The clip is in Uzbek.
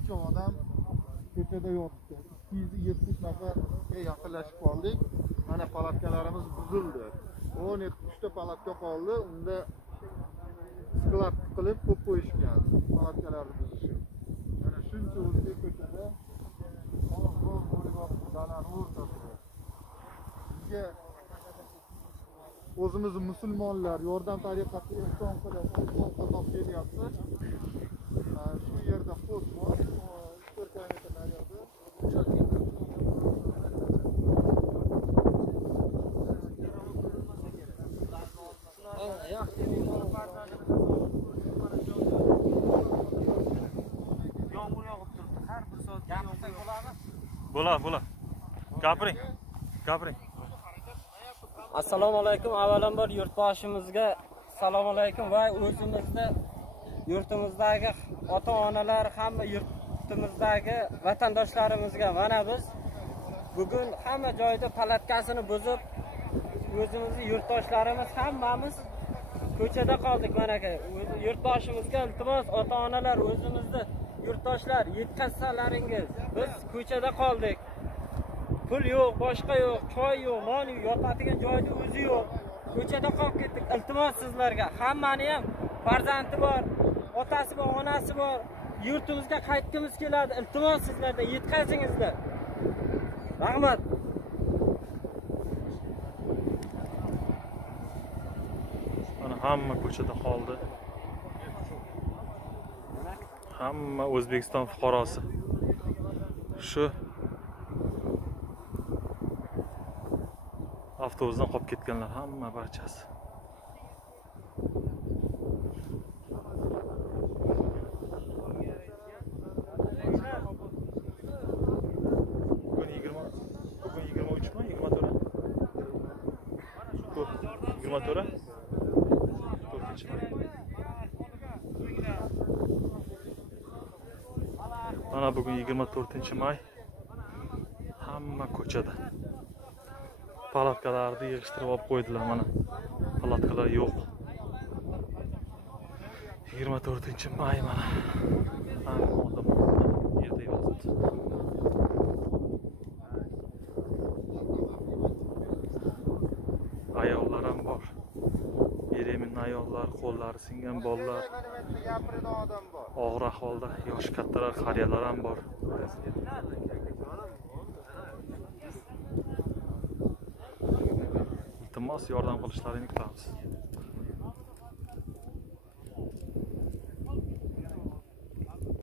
shuncha odam ko'chada yotibdi. 270 nafarga yaqinlashib qoldik. Mana palatkalarimiz buzildi. 13 ta palatka qoldi. Unda sklad qilib qo'yib qo'yishgan. Palatkalarni buzishi. Mana shuncha o'zbek ko'chada bizga o'zimiz musulmonlar yordam tariqasida ehson qilib qatoq kelyapti. Shu yerda post bor, 4 kilometr naryoqda. Yomg'ir yog'ib turibdi. Har bir soat gapirsak bo'ladimi? Bo'la. Gapiring. Assalomu alaykum. Avvalambor yurtboshimizga assalomu alaykum va o'zimizda yurtimizdagi ota-onalar hamma yurtimizdagi vatandoshlarimizga mana biz bugun hamma joyda palatkasini buzib o'zimizning yurtdoshlarimiz hammamiz ko'chada qoldik. Mana aka yurtboshimizga iltimos ota-onalar o'zimizning yurtdoshlar yetkazsalaringiz. Biz ko'chada qoldik. Pul yo'q, boshqa yo'q, choy yo'q, non yo'q, yotadigan joyda o'zi yo'q. Ko'chada qolib ketdik. Iltimos sizlarga, hammani ham farzandi bor, otasi bor, onasi bor. Yurtimizga qaytgimiz keladi. Iltimos sizlardan yetkazingizlar. Rahmat. Mana hamma ko'chada qoldi. Hamma O'zbekiston fuqarosi. Shu avtobusdan qolib ketganlar hamma barchasi. Bugun 23mi? 24? 24? 4-may. Mana bugun 24-may. Hamma ko'chada. Palatkalarni yig'ishtirib olib qo'ydilar mana. Palatkalar yo'q. 24-may mana. Hamma odam yerda yotibdi. Ayollar ham bor. Beremin ayollar, qo'llari singan bolalar. Og'ir ahvolda yosh kattalar, qariyalar ham bor. Iltimos yordam qilishlarini kutamiz.